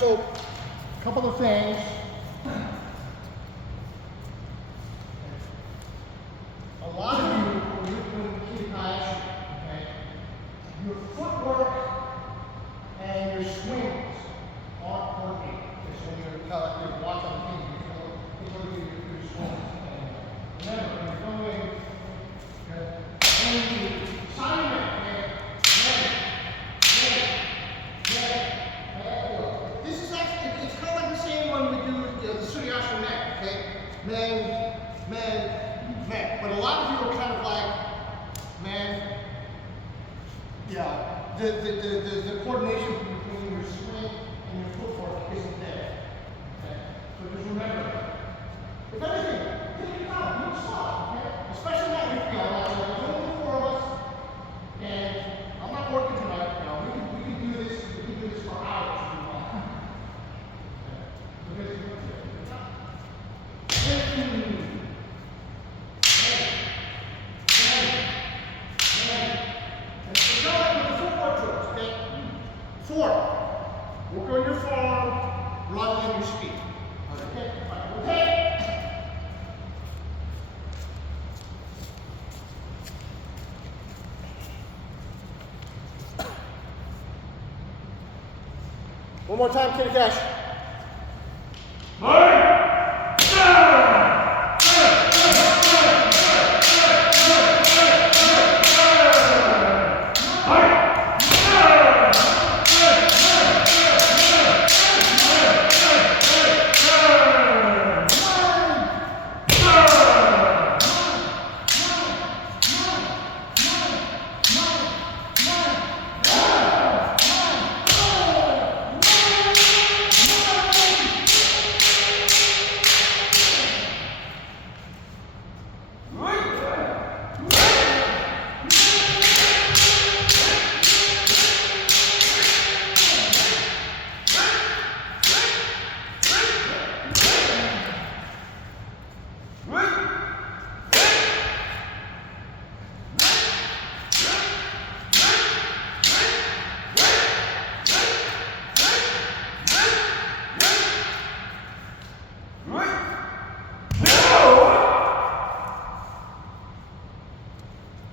so a couple of things. A lot of you, when you're doing Kihon, okay, your footwork and your swings aren't coordinated. So when you're watching the game, you look at your swings. And remember, when you're going, assignment, this is actually, it's kind of like the same when we do the Suryasana neck, okay? Men. But a lot of you are kind of like, man, yeah, the coordination between your swing and your footwork isn't there. Okay? So just remember, if anything, take your time, move slow, okay? Especially now we feel like there's only 4 of us, and I'm not working tonight, you know, we can do this for hours if you want. Okay? So basically, work on your form rather than your speed. Okay? Okay? One more time, Kitty Cash.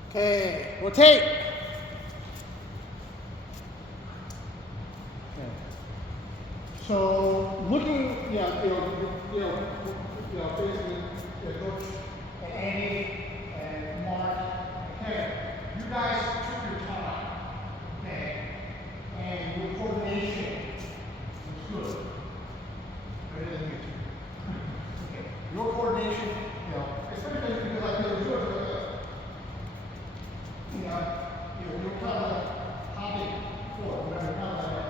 Okay, rotate. Okay. So looking, basically, Coach and Andy and Mark. Okay, you guys took your time. Okay, and your coordination was good. Better than you two. Okay, your coordination, especially because I feel yours. You're kind of hopping forward, whatever, kind of like,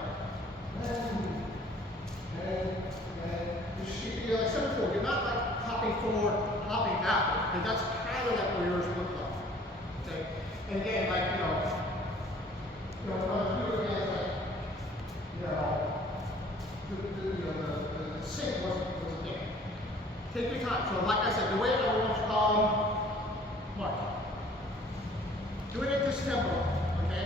like said before, you're not like hopping forward, hopping backward, and that's kind of like where yours look like. Okay? And again, like, the sync wasn't there. Take your time. So like I said, the way I want to Mark. Do it at this tempo, okay?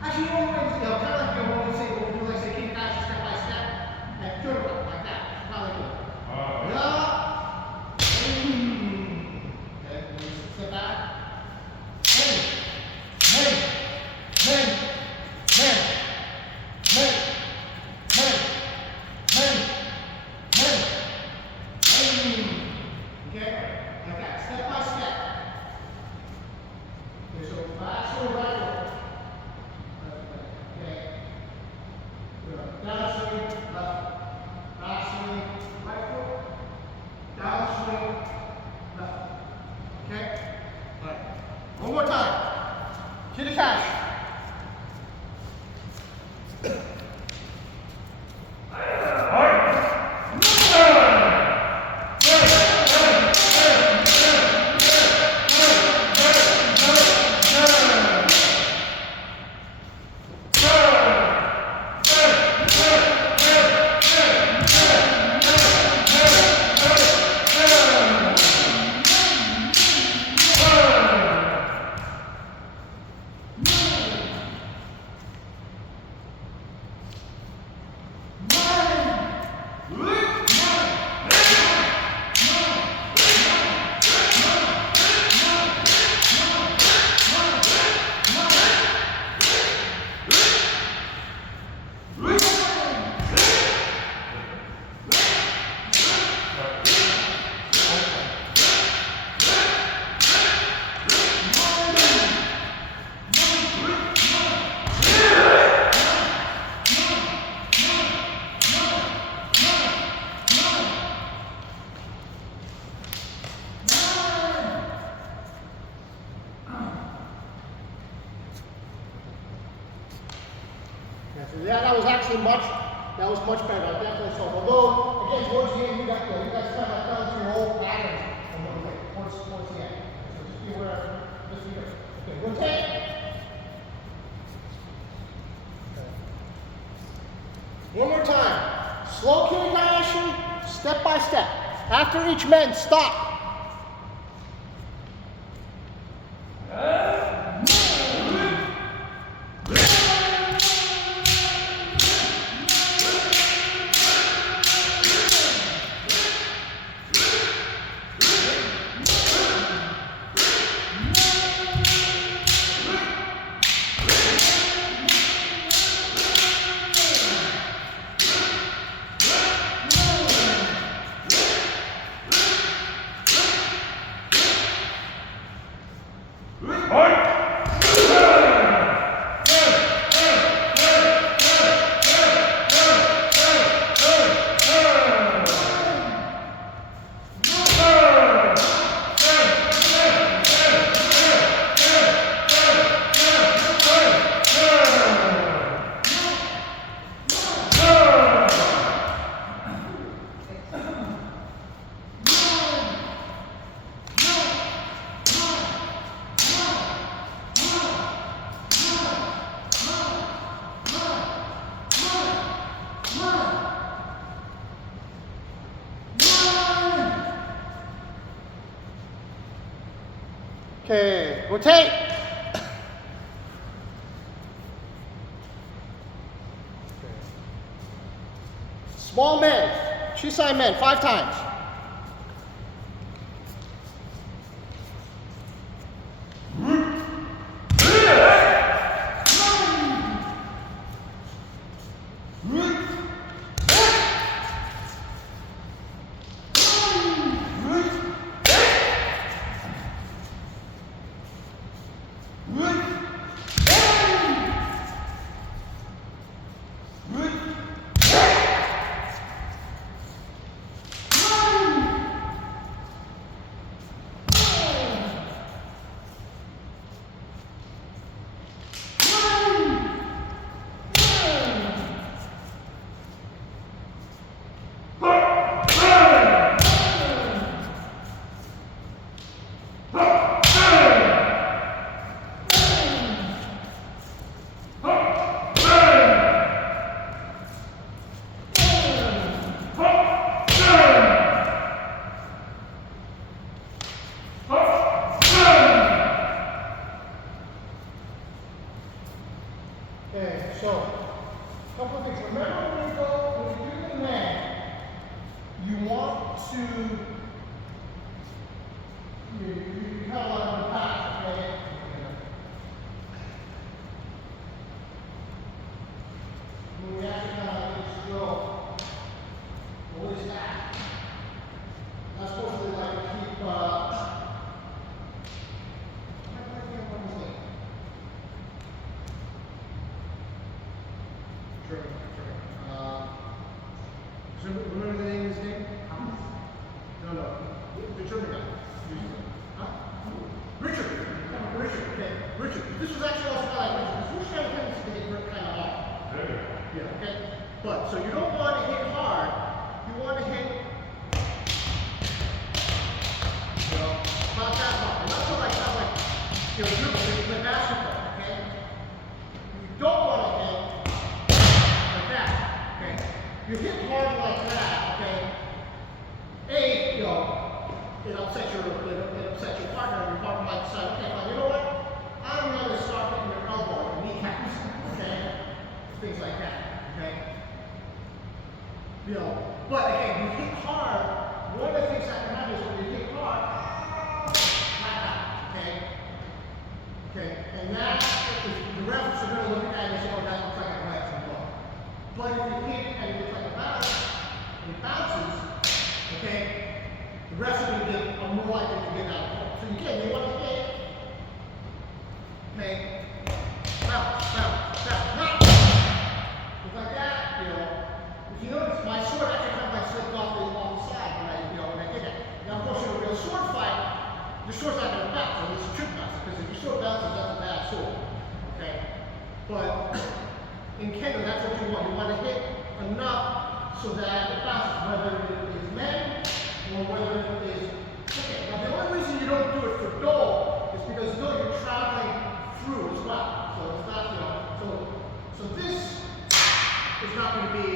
Actually, you don't want to, kind of like when we say, when we do, like, say, keep action step by step, and turn it like that. Kind of like that. Okay, step back. Okay, like that, step by step. Okay, so back swing, right foot. Okay. Down swing, left. Back swing, right foot. Down swing, left. Okay? Alright. One more time. Kitty cash. No! Yeah, that was actually much better. I definitely saw. Although, again, towards the end, you guys kind of fell into your old pattern a little bit towards the end. So just be aware, just be aware. Okay, rotate. Okay. One more time. Slow Kihon, step by step. After each men, stop. Okay, rotate. Small men, Chisai men, 5 times. Okay, so a couple of things. Remember when you do the man, you want to you have a lot of the path, okay? When we actually kind of just go release that. That's supposed to like keep remember the name of his name? No. The German guy. Huh? Richard. Okay. Richard. This was actually also kind of like Richard. Because Richard had a tendency to hit kind of hard. Yeah. Okay. But so you don't want to hit hard. You want to hit, about that hard. Not so like you're basketball. Okay. You don't want to hit like that. Okay. You hit hard like that, okay? It upsets your partner, and your partner might decide, okay, well, you know what? I'm going to start hitting your elbow, your kneecaps, okay? Things like that, okay? But again, you hit hard. One of the things that can happen is when you hit hard, like that, okay? Okay, and that the refs are going to look at that and say, oh, that looks like a right from blow. But if you hit and it looks like a bounce, and it bounces, okay, the refs are going to get more likely to get out of the ball. So again, you want to hit, okay, bounce, not like that, If you notice, my sword actually kind of like slipped off the side when I did that. Now, of course, in a real sword fight, your sword's not going to bounce, unless you should bounce, because if your sword bounces, that's a bad sword, okay? But in kendo, that's what you want. You want to hit enough so that it bounces, whether it is men or whether it is okay. Now the only reason you don't do it for do is because do you're traveling through as well. So it's not, you know, so this is not going to be,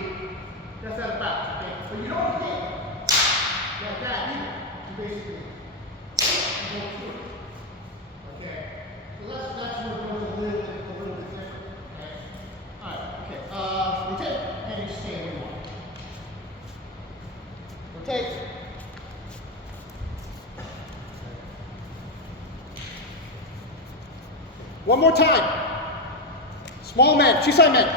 that's not about, okay? But you don't hit like that either. You basically go through it. Okay? So that's where it goes a little bit different. Okay? Alright, okay. Rotate and extend when you want. Rotate. One more time. Small man, Chisai man.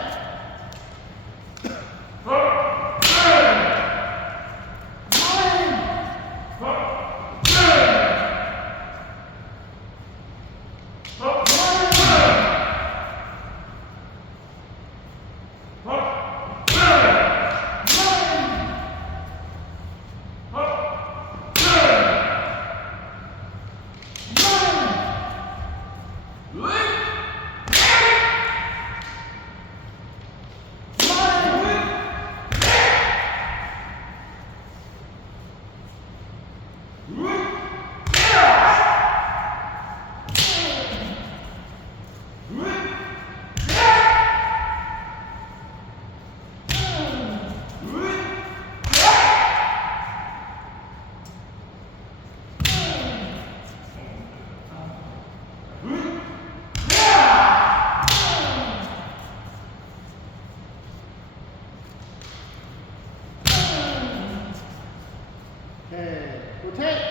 Okay, rotate.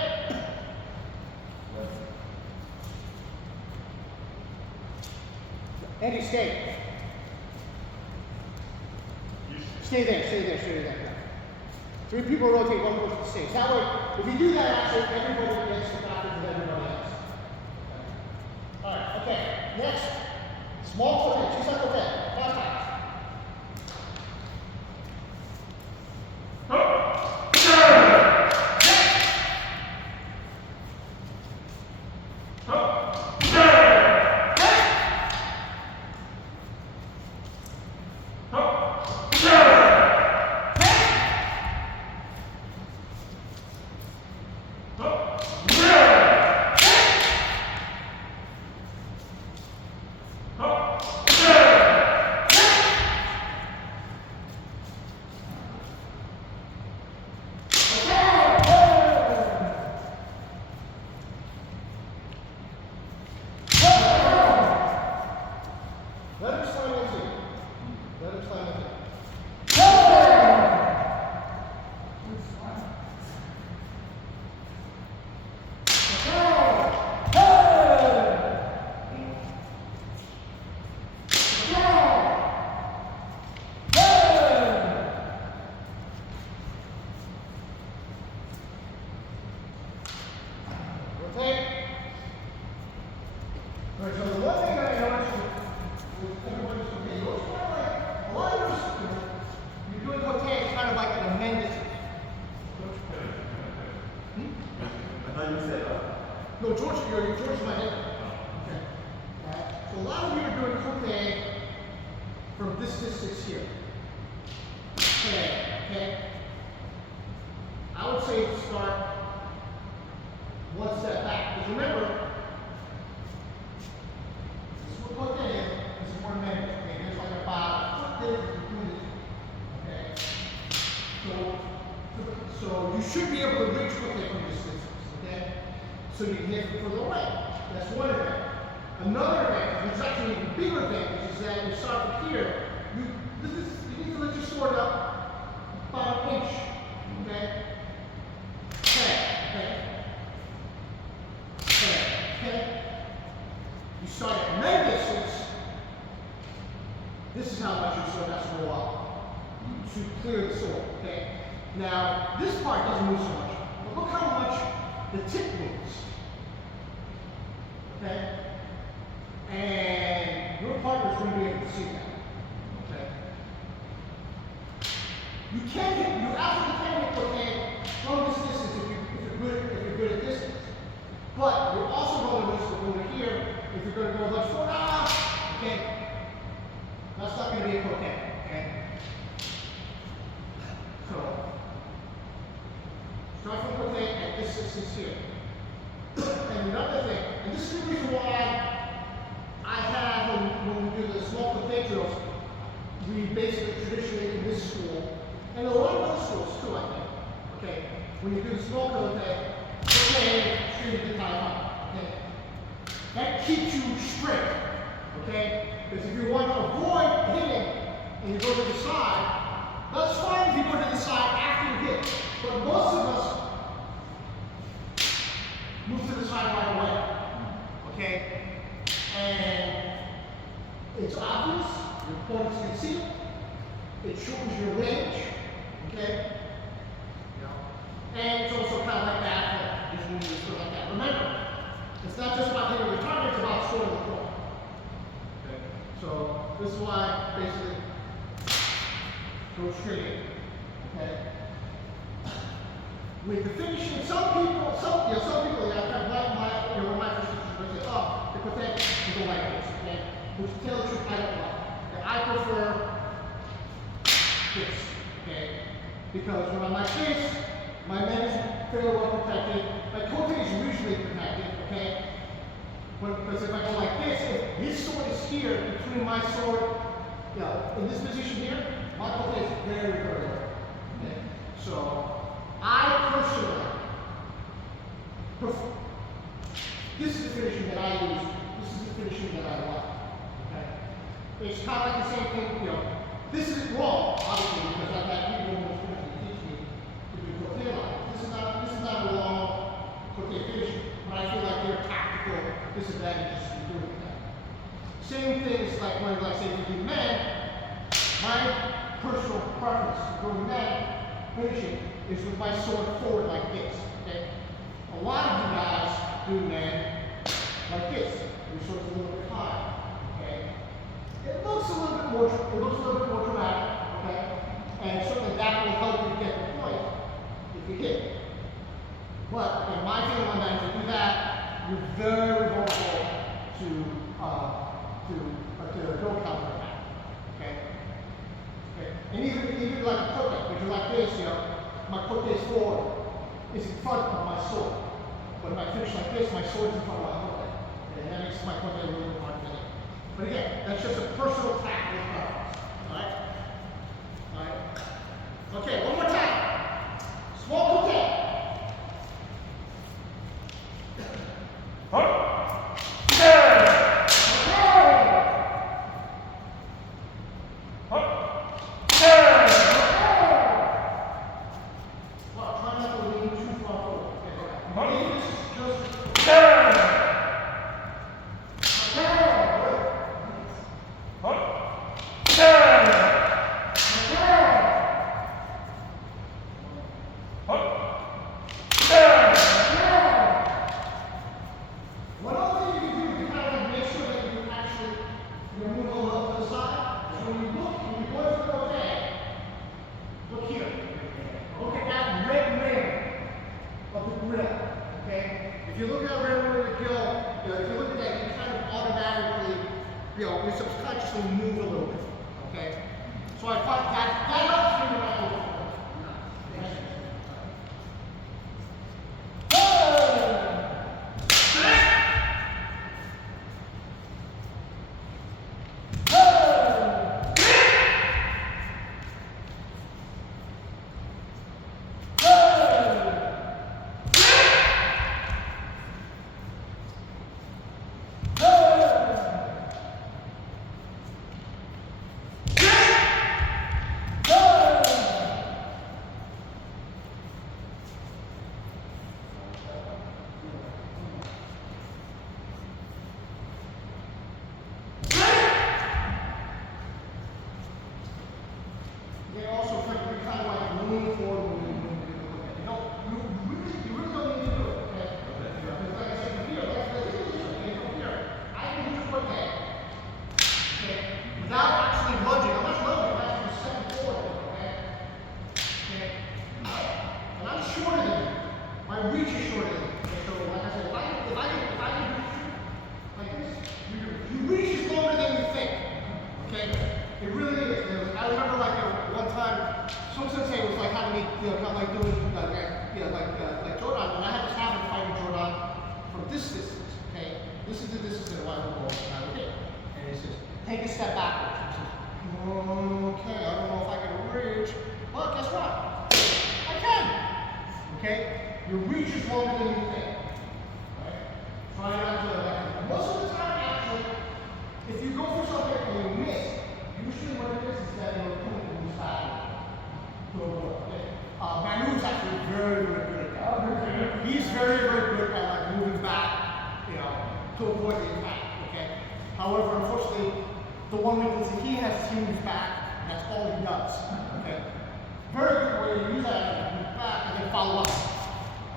Eddie, stay. Stay there. 3 people rotate, 1 person stays. That way, if you do that, actually, everybody gets the backwards of everybody else. Alright, okay. Next, small rotate, 2 sets rotate. 5 times. Alright, so the one thing that I noticed with everybody's okay, it looks kind of like a lot of you're doing okay, it's kind of like an amendment. I thought you said no, George is my head. Okay. Alright. So a lot of you are doing okay from this distance here. Okay. I would say start 1 step back. Because remember, this is what that is. This is 1 minute. Okay, there's like about a foot difference between the 2. So you should be able to reach okay from this distance. Okay? So you can hit it further away. That's one advantage. Another advantage, which is actually an even bigger advantage, is that you start from here. You need to let your sword up about 1 inch. Okay? Okay. You start at med distance. This is how much your sword has to go up to clear the sword. Okay. Now this part doesn't move so much, but look how much the tip moves. Okay. And your partner's going to be able to see that. Okay. You absolutely can hit okay from this distance if you're good at distance. But you're also going to risk of over here if you're going to go much forward. Okay. That's not going to be a croquet, okay? So, start from croquet at this distance here. And another thing, and this is the reason why I have, when we do the small croquet drills, we basically traditionally in this school, and a lot of other schools too, I think, okay? When you do the small croquet, straight the tie up, okay? That keeps you straight, okay? Because if you want to avoid hitting and you go to the side, that's fine if you go to the side after you hit. But most of us move to the side right away, okay? And it's obvious, your opponents can see it, it shortens your range, okay? And it's also kind of like that, just moving it sort of like that. Remember, it's not just about hitting the target, it's about scoring the point. Okay? So this is why basically go straight in. Okay? With the finishing, some people, my first teacher would say, oh, the croquet, you go like this, okay? Which to tell the truth, I don't like. Okay? I prefer this, okay? Because when I'm like this, my men is fairly well protected. My croquet is usually protected, okay? Because if I go like this, if this sword is here between my sword, in this position here, my croquet is very, very low. Okay? So I personally prefer. This is the finishing that I use. This is the finishing that I like. Okay? It's kind of like the same thing, This isn't wrong, obviously, because I've had people who are teach me to do croquet line. This is not a wrong croquet finishing, but I feel like there are tactical disadvantages to doing that. Same things like when, say, if you do men, my personal preference for doing men finishing is with my sword forward like this. Okay? A lot of you guys do men like this. Your sword's a little bit higher. Okay? It looks a little bit more dramatic, okay? And certainly that will help you get the point if you hit. But again, my feeling on that is if you do that, you're very vulnerable to no counter attack. Okay? Okay? And even like a croquet, if you're like this, my croquet is forward, is in front of my sword. But if I finish like this, my sword is in front of my croquet. Okay? And that makes my croquet a little bit hard to hit. But again, that's just a personal tactical preference. Alright? Alright? Okay, one more time. Small croquet. If you look at railroad and gill, if you look at that, you kind of automatically, you subconsciously move a little bit. Okay? So I find that helps me when I go forward. step backwards. Okay, I don't know if I can reach, but guess what? I can. Okay? Your reach is longer than you think. Right? Try not to like most of the time actually, if you go for something and you miss, usually what it is that your opponent moves backward to avoid. Okay? Manu's actually very, very good at that. He's very, very good at like moving back, you know, to avoid the attack. Okay? However, unfortunately, the one weakness that he has is he moves back, and that's all he does. Okay? Very good way to use that, move back and then follow up.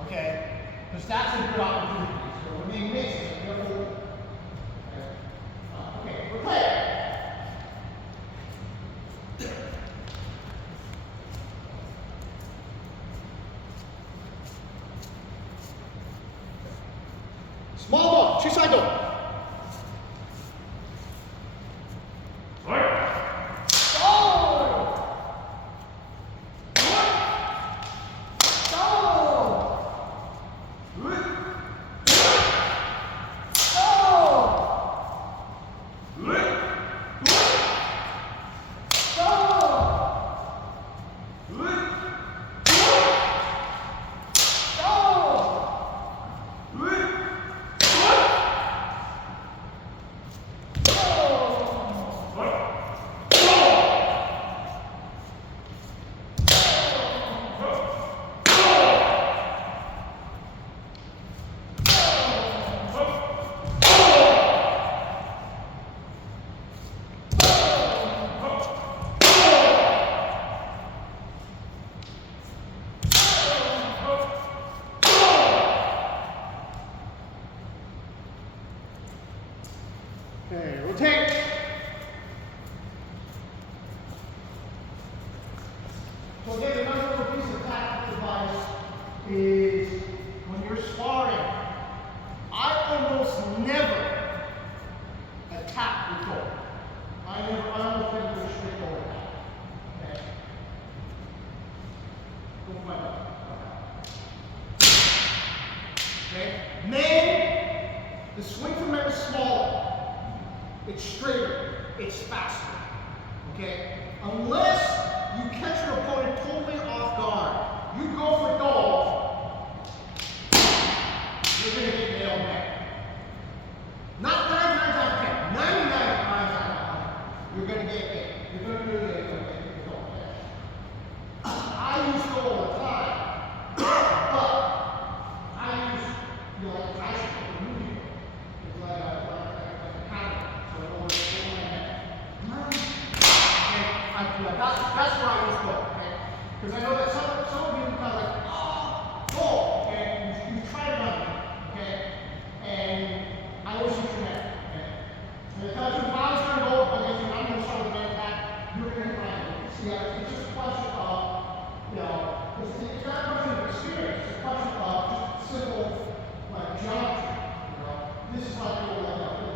Okay? Because that's a good opportunity. So when they miss, it's careful. Okay, we're clear. Small ball, Chisai do. Okay, rotate. So again, another piece of tactical advice is when you're sparring, I almost never attack with goal. I almost never go straight goal attack. Okay. Go find out. Okay. Then the swing from it is smaller. It's straighter, it's faster, okay? Unless you catch your opponent totally off guard, you go for goal, you're gonna get nailed back. Not 9 times out of 10, 99 times out of 100, you're gonna get hit. You're gonna get goal. I use goal all the time, but I use, you know, like I should move it. It's like a counter. That's where I use goal, okay? Because I know that some of you are kind of like, oh, goal, okay? You try to run it, okay? And I always use your head, okay? And it tells you if I was going to go up against you, I'm going to start with a man attack, you're going to hit my hand. See, it's just a question of, you know, it's not a question of experience, it's a question of just simple, like, geometry, you know? This is like people like that,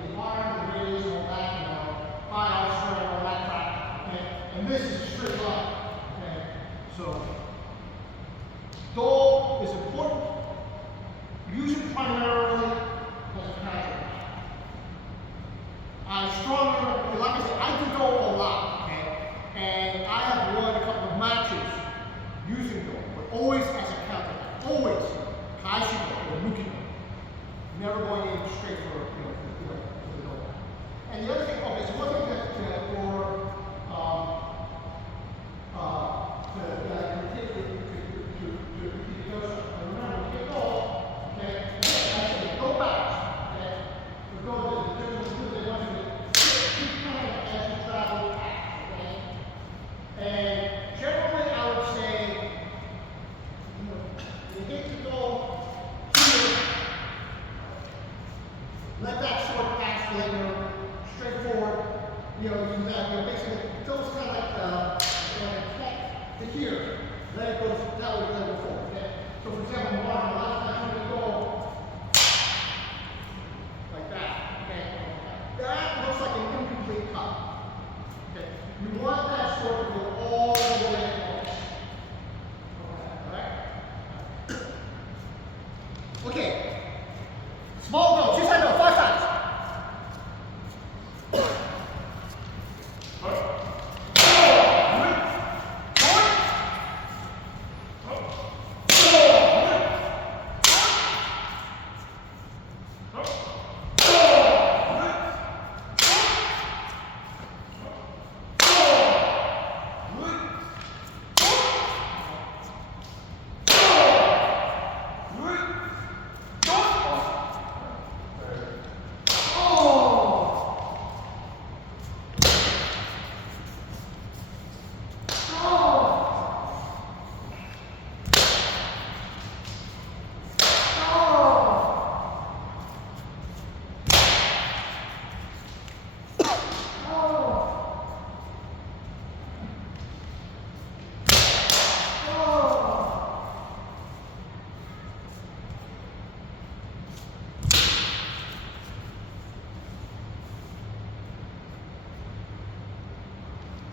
the arm, the radius, all that, you know, high arm strength, all that crap, okay? And this is a straight line, okay? So, goal is important. Use it primarily as a counter. I strongly, like I said, I do goal a lot, okay? And I have won a couple of matches using goal, but always as a counter. Always Kaishiko or Mukino. Never going in straight for, you know, for the goal. And the other thing, okay, so one thing that let that sword pass later, straightforward, you know, basically, it goes kind of like a cat to here. Let it go that way, let it go forward, okay? So for example, Martin, a lot of times you go like that, okay? That looks like an incomplete cut, okay? You want that sword to go all the way across. Okay, all right? Okay. Small go, 2 side go, 5 times.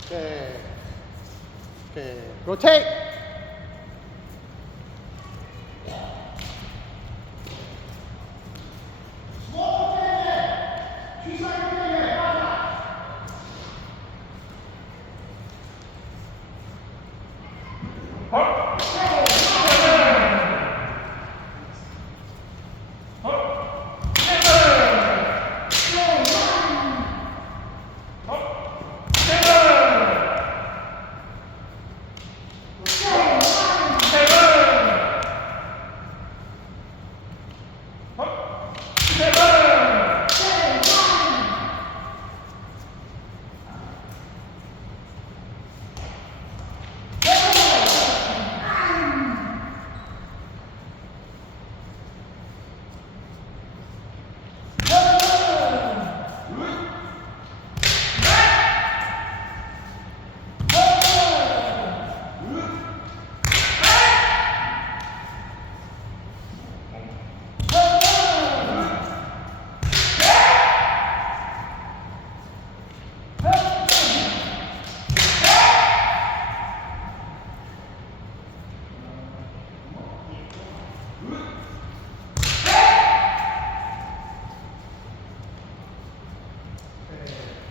Okay. Okay. Rotate. Small rotate. She's like rotate.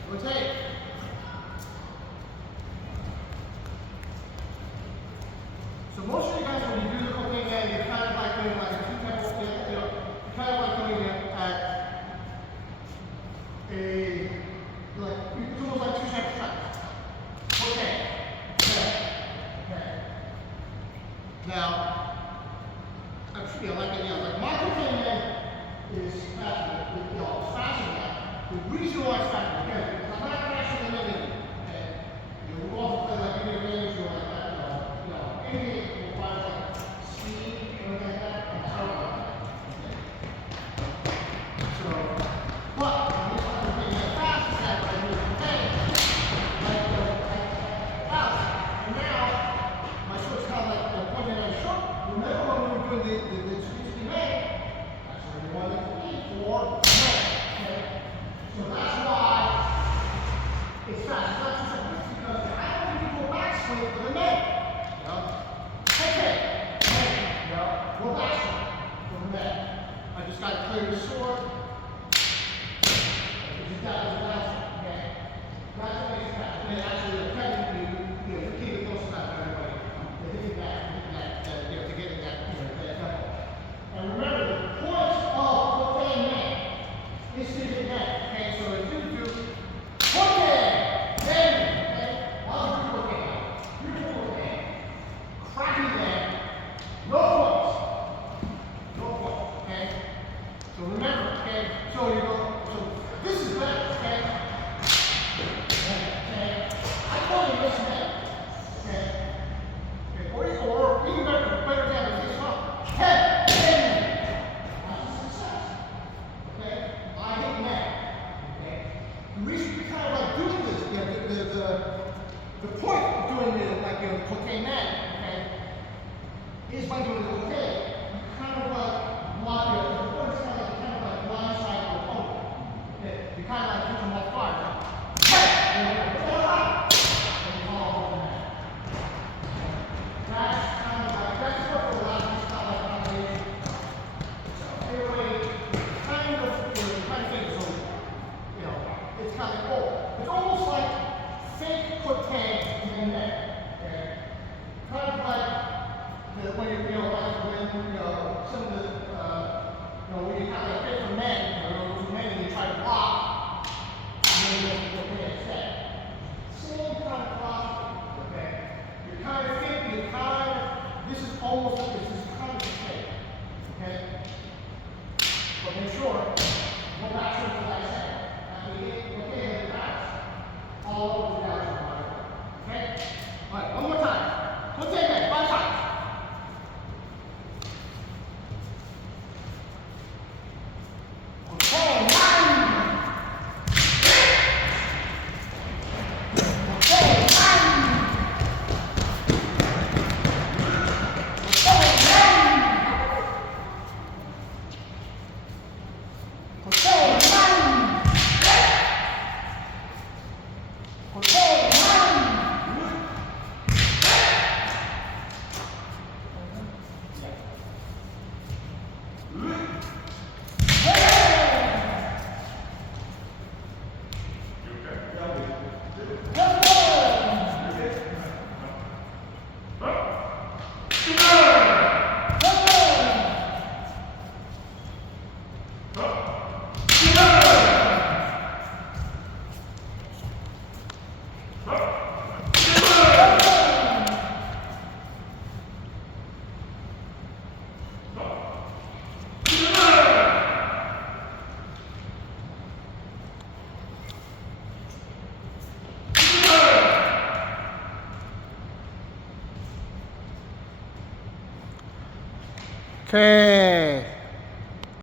Rotate. So most of you guys, when you do the cooking game, you're kind of like doing like a two-tempo, you're kind of like doing it at it's almost like two separate tracks. Okay. Okay. Okay. Now, like my cooking game is faster, it's faster than that. The reason why it's faster, because I'm not faster than anything. Okay? We also play like any games or like that, anything that requires like speed or anything like that, and so on. So, but I'm just like making it fast as that, but I do it okay. And now, my short's kind of like pointing at a short. Remember when we were doing the speech we made? That's where we wanted to be for okay. So that's why it's fast. It's not just like this because I don't need to go back swing for the net. Okay. Go back swing for the net. I just got to clear the sword. You just got to go back swing. Okay. That's what makes it fast. And then actually, technically, you keep it close enough to everybody. To get that, and remember, the point of cocaine net is to hit net. Okay, so if you do cocaine, then, okay, I'll do cocaine. Beautiful cocaine. Crappy net. No points. No points. Okay? So remember, okay, so this is better, okay? Okay. I call you this net. Okay? Or even better example is this one. Head, that's a success. Okay? I hit net. Okay? The reason we kind of like doing this, the point of doing the cocaine net, okay, is by doing the cocaine, you kind of like block the point is kind of like blindside the opponent. Okay? You kind of like push them off guard. That's what the last one is called, like combination. So anyway, kind of think so, it's kind of cool. It's almost like fake cocaine in the net. Okay? Kind of like when you some of the when you kind of fit for men, and you try to block, and then you go cocaine instead. Same kind of process. Okay? You're kind of thinking, this is kind of the same. Okay? But make sure, go back to what I said. After you hit cocaine in the back, all over the outside body. Okay? Alright, one more time. Cocaine again, 5 times. Control, Okay.